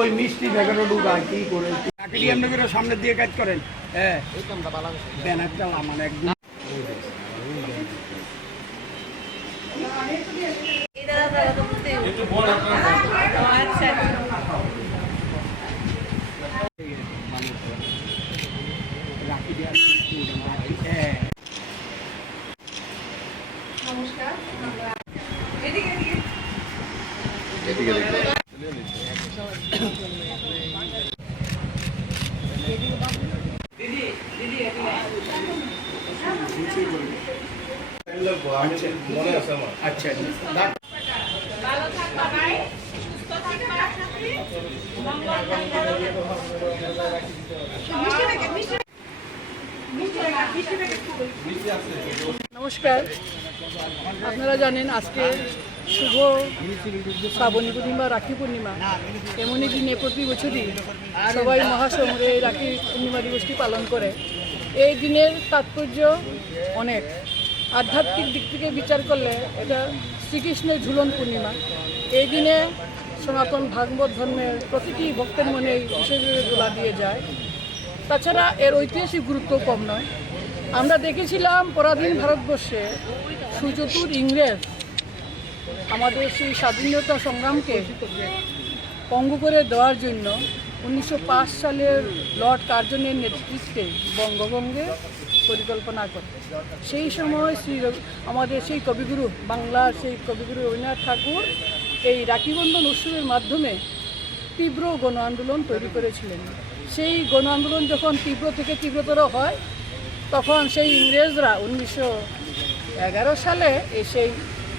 ওই মিষ্টি ভেগানো ঢুকা কি করে সামনে দিয়ে কাজ করেন। হ্যাঁ ব্যানারটা মানে একদম নমস্কার। আচ্ছা নমস্কার। আপনারা জানেন আজকে শুভ শ্রাবণী পূর্ণিমা, রাখি পূর্ণিমা। এমনই দিনে প্রতি বছরই সবাই মহাসমরে রাখি পূর্ণিমা দিবসটি পালন করে। এই দিনের তাৎপর্য অনেক। আধ্যাত্মিক দিক থেকে বিচার করলে এটা শ্রীকৃষ্ণের ঝুলন পূর্ণিমা। এই দিনে সনাতন ভাগবত ধর্মের প্রতিটি ভক্তের মনে বিশেষভাবে দোলা দিয়ে যায়। তাছাড়া এর ঐতিহাসিক গুরুত্ব কম নয়। আমরা দেখেছিলাম পরাধীন ভারতবর্ষে সুচতুর ইংরেজ আমাদের সেই স্বাধীনতা সংগ্রামকে পঙ্গু করে দেওয়ার জন্য 1905 সালের লর্ড কার্জনের নেতৃত্বে বঙ্গভঙ্গে পরিকল্পনা করে। সেই সময় আমাদের সেই কবিগুরু, বাংলার সেই কবিগুরু রবীন্দ্রনাথ ঠাকুর এই রাখিবন্ধন উৎসবের মাধ্যমে তীব্র গণ আন্দোলন তৈরি করেছিলেন। সেই গণ আন্দোলন যখন তীব্র থেকে তীব্রতর হয়, তখন সেই ইংরেজরা 1911 সালে সেই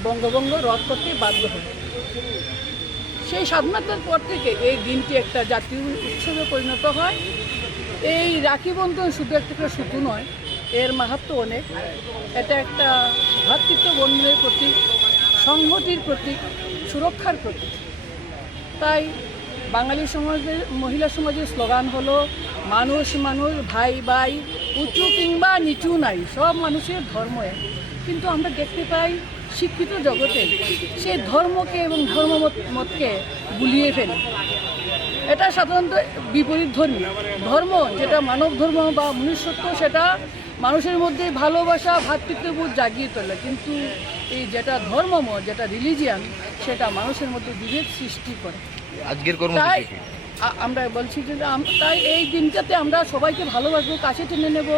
বঙ্গভঙ্গ রদ করতে বাধ্য হয়। সেই স্বাধীনতার পর থেকে এই দিনটি একটা জাতীয় উৎসবে পরিণত হয়। এই রাখি বন্ধন শুধু একটা সুতো নয়, এর মাহাত্ম্য অনেক। এটা একটা ভ্রাতৃত্ব বন্ধনের প্রতীক, সংহতির প্রতীক, সুরক্ষার প্রতীক। তাই বাঙালি সমাজের, মহিলা সমাজের স্লোগান হলো মানুষ মানুষ, ভাই ভাই, উঁচু কিংবা নিচু নাই, সব মানুষের ধর্ম এক। কিন্তু আমরা দেখতে পাই শিক্ষিত জগতে সেই ধর্মকে এবং ধর্মমতকে গুলিয়ে ফেলে। এটা সাধারণত বিপরীত ধর্ম, যেটা মানব ধর্ম বা মনুষ্যত্ব, সেটা মানুষের মধ্যে ভালোবাসা, ভ্রাতৃত্ববোধ জাগিয়ে তোলে। কিন্তু এই যেটা ধর্মমত, যেটা রিলিজিয়ান, সেটা মানুষের মধ্যে বিভেদ সৃষ্টি করে। তাই আমরা বলছি যে তাই এই দিনটাতে আমরা সবাইকে ভালোবাসবো, কাছে টেনে নেব,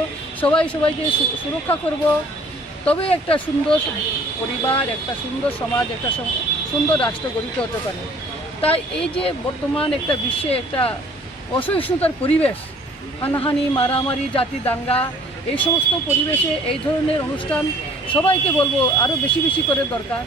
সবাইকে সুরক্ষা করব। তবে একটা সুন্দর পরিবার, একটা সুন্দর সমাজ, একটা সুন্দর রাষ্ট্র গঠিত হতে পারে। তাই এই যে বর্তমান একটা বিশ্বে একটা অসহিষ্ণুতার পরিবেশ, হানাহানি, মারামারি, জাতি দাঙ্গা, এই সমস্ত পরিবেশে এই ধরনের অনুষ্ঠান সবাইকে বলবো আরও বেশি বেশি করে দরকার।